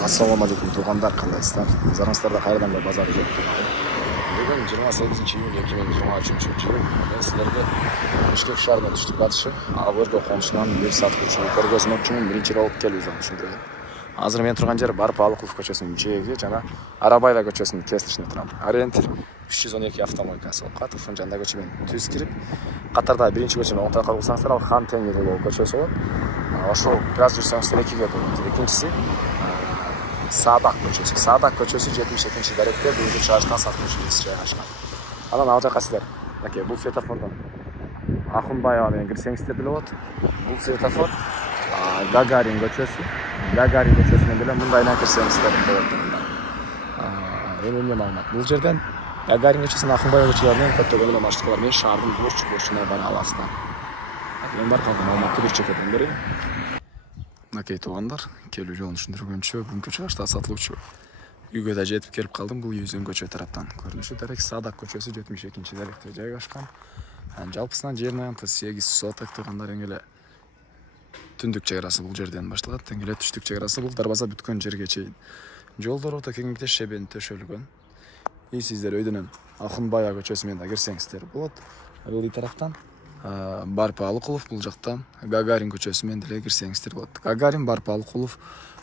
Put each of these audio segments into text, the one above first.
Assalamu alaikum туугандар, кандайсыздар? Назарыңыздарда кайрадан бир базар жок. Бүгүн 28-iyul 2023-yыл. Мен силерге Бишкек шаарынын түштүк батышы Алберго конушунан бир саат көчөнү көргөзмөкчүмүн. Биринчи болуп келип ушундай. Азыр мен турган жер Барпалыков көчөсүнүн жээги жана Арабаева көчөсүнүн кесилишинде турам. Ориентир 312 автомойкасы болуп калат. Ошонун жанында көчө менен түз кирип, катарда биринчи көчөнү оң тарапка бурсаңыздар, ал Хан Теңирбол көчөсү болот. Ошол бираз жүрсөңүздөр экиге бөлүнөт. Экинчиси Садак көчөсү. Садак көчөсү 72-ci даректе биринчи чыгышкан сатылыш жайгашкан. Анан ал жака силер, мынакей бул светофордон Ахунбаева менен кирсеңиздер деле болот. Бул светофор Гагарин көчөсү. Гагарин көчөсүнөн деле мындайынан кирсеңиздер болот. Эмне маалымат? Бул жерден Гагарин көчөсүнөн Ахунбаева көчөлөрүнөн көптөгөн машиналар менен шаардын бурч-бурчуна бара аласыздар. Мен бар калган маалыматты бир чекеден берейин. Мынакей туугандар, келүү жолун түшүндүргөнчө бүгүнкү чыгышта сатылуучу үйгө да жетип келип калдым. Бул Юзөн көчө тараптан көрүнүшү дарек Садак көчөсү 72-ci даректе жайгашкан. Жалпысынан жердин аянты 8 соток туугандар. Эң эле түндүк чек арасы бул жерден башталат. Эң эле түштүк чек арасы бул дарбаза бүткөн жерге чейин. Жолдор өтө кеңийтте шебен төшөлгөн. Сиздер өйдөн Ахунбаева көчөсү менен да кирсеңиздер болот. Ылдый тараптан Барпалыков, бул жактан Гагарин көчөсү менен деле кирсеңиздер болот. Гагарин, Барпалыков,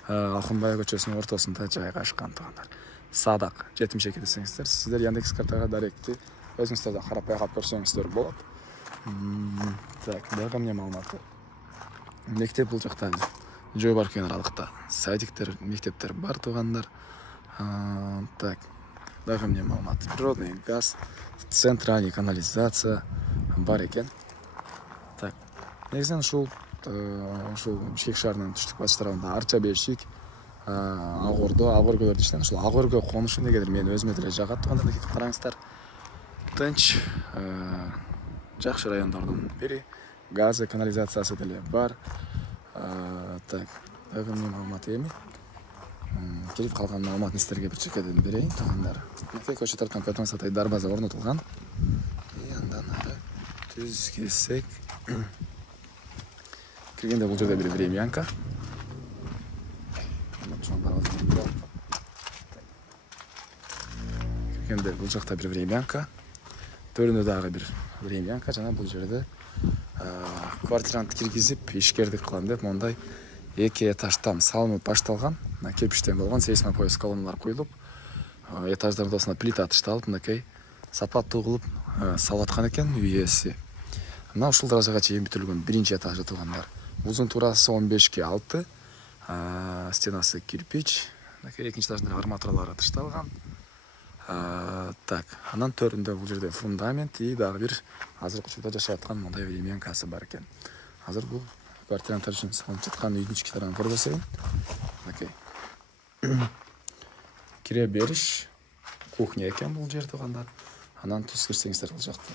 Ахунбаева көчөсүнүн ортосунда жайгашкан туугандар. Садак 72 десеңиздер, сиздер Яндекс картага даректи өзүңүздөр да карап байкап көрсөңүздөр болот. Так, дагы эмне маалыматы? Мектеп бул жакта жөө бар экен аралыкта. Садиктер, мектептер бар туугандар. Так, дагы эмне маалымат? Природный газ, центральный канализация бар экен. Так, негизинен ушул Бишкек шаарынын түштүк батыш тарабында Арча бешик, Агордо, Агоргөлөрдү иштеген. Ушул Агорго конушу негедир мен өзүмө деле жагат туугандар, караңыздар. Тынч, жакшы райондордун бири. Газы, канализациясы деле бар. Так, дагы эмне маалымат эми? Келип калган маалыматты сиздерге бир чекеден берейин туугандар. Мынакей көчө тараптан көрсөңүз атай дарбаза орнотулган. Андан ары түз кирсек, киргенде бул жерде бир времянка. Киргенде бул жакта бир времянка. Төрүндө дагы бир времянка жана бул жерде квартирант киргизип ишкердик кылам деп мондай 2 этаждан салынып башталган. Кирпичтен болгон сейсмопояс колонналар коюлуп, этаждын ортосуна плита ташталып, мынакей сапаттуу кылып салып аткан экен үй ээси. Мына ушул даражага чейин бүтүрүлгөн биринчи этажы туугандар. Узун турасы 15-6, стенасы кирпич. Мынакей экинчи этаждын арматуралары ташталган. Так, анан төрүндө бул жерде фундамент и дагы бир азыркы учурда жашап аткан мондай времянкасы бар экен. Азыр бул квартиранттар үчүн салынып жаткан үйдүн ички тарабын көрсөтөйүн. Мынакей кире бериш кухня экен бул жер туугандар. Анан түз кирсеңиздер бул жакта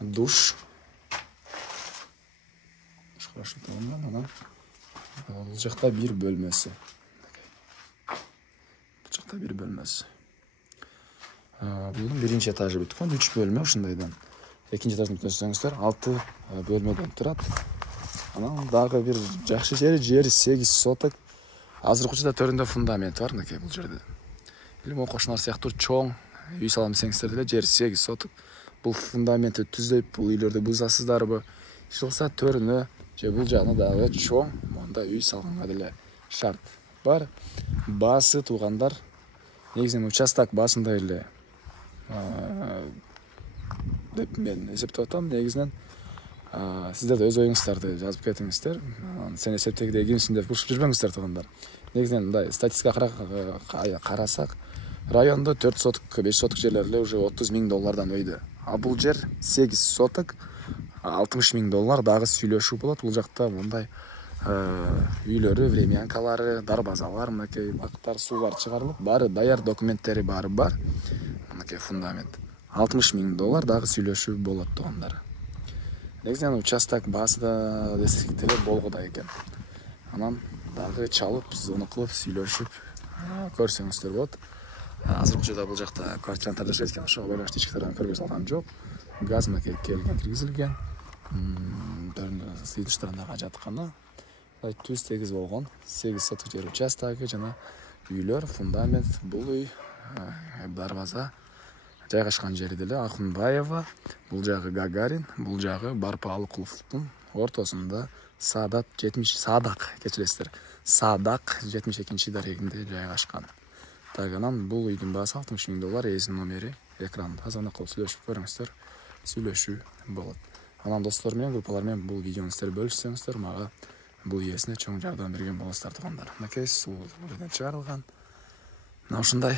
душ. Анан бул жакта бир бөлмөсү. Бул жакта бир бөлмөсү. Бул биринчи этажы бүткөн 3 бөлмө ушундайдан. Экинчи этажын көрсөңүздөр 6 бөлмөдөн турат. Анан дагы бир жакшы жери 8 соток. Азыркы учурда төрүндө фундамент бар мынакей бул жерде. Или кошуналар сыяктуу чоң үй салам десеңиздер деле жер 8 соток. Бул фундаментти түзөп, бул үйлөрдү бузасыздарбы? Ишилса төрүнө же бул жагына дагы чоң монда үй салганга деле шарт бар. Баасы туугандар негизинен участок баасында эле деп мен эсептеп атам. Негизинен сиздер да өз оюңуздарды жазып кетиңиздер. Сен эсептегидей кимсиң деп урушуп жүрбөңүздөр туугандар. Негизинен мындай статистикага карасак, райондо 4 соток, 5 соток жерлер эле уже $30,000 өйдө. А бул жер 8 соток, $60,000 дагы сүйлөшүү болот. Бул жакта мындай үйлөрү, времянкалары, дарбазалар, мынакей бактар, суулар чыгарылып, баары даяр документтери баары бар. Мынакей фундамент. $60,000 дагы сүйлөшүү болот туугандар. Негизинен участок баасы да десек деле болгода экен. Анан дагы чалып, звонок кылып, сүйлөшүп көрсөңүздөр болот. Азыркы учурда бул жакта квартиранттар жашайт экен, ошого байланыштуу ички тарабын көргөзүп алган жок. Газ мынакей келген киргизилген. Сыйыныштарын дагы жатканы. түз тегиз болгон 8 соток жер участогы жана үйлөр, фундамент. Бул үй дарбаза жайгашкан жери деле Акунбаева, бул жагы Гагарин, бул жагы Барпалыкуловдун ортосунда Садак 72 дарегинде жайгашкан. Так, анан бул үйдүн баасы $60,000, ээсинин номери экранда. Звонок кылып сүйлөшүп көрүңүздөр, сүйлөшүү болот. Анан достор менен, группалар менен бул видеону сиздер бөлүшсөңүздөр, мага бул ээсине чоң жардам берген болосуздар туугандар. Мынакей суу жерден чыгарылган. Мына ушундай